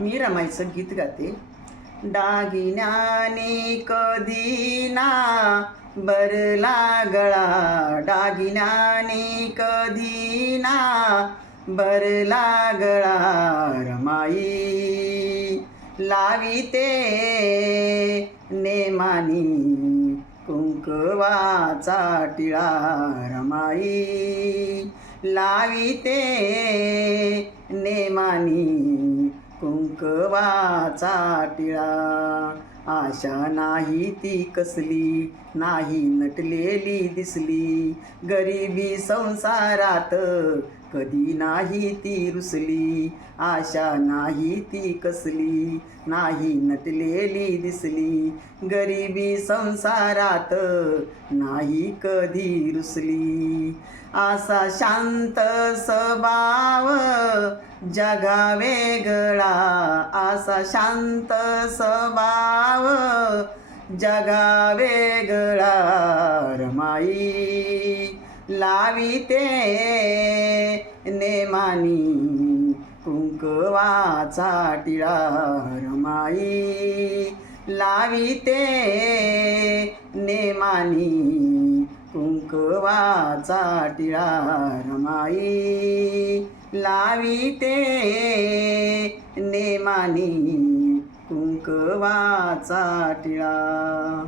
मी रमाईचं गीत गाते. दागिन्याने कधी ना भरला गळा, दागिन्याने कधी ना भरला गळा, रमाई लाविते नेमानी कुंकवाचा टिळा, रमाई लाविते नेमानी कुंकवाचा टिळा. आशा नाही ती कसली, नाही नटलेली दिसली, गरिबी संसारात कधी नाही ती रुसली. आशा नाही ती कसली, नाही नटलेली दिसली, गरिबी संसारात नाही कधी रुसली. असा शांत स्वभाव जगा वेगळा, असा शांत स्वभाव जगा वेगळा, रमाई लाविते नेमानी कुंकवाचा टिळा, रमाई लाविते नेमानी कुंकवाचा टिळा, रमाई लाविते नेमानी कुंकवाचा टिळा.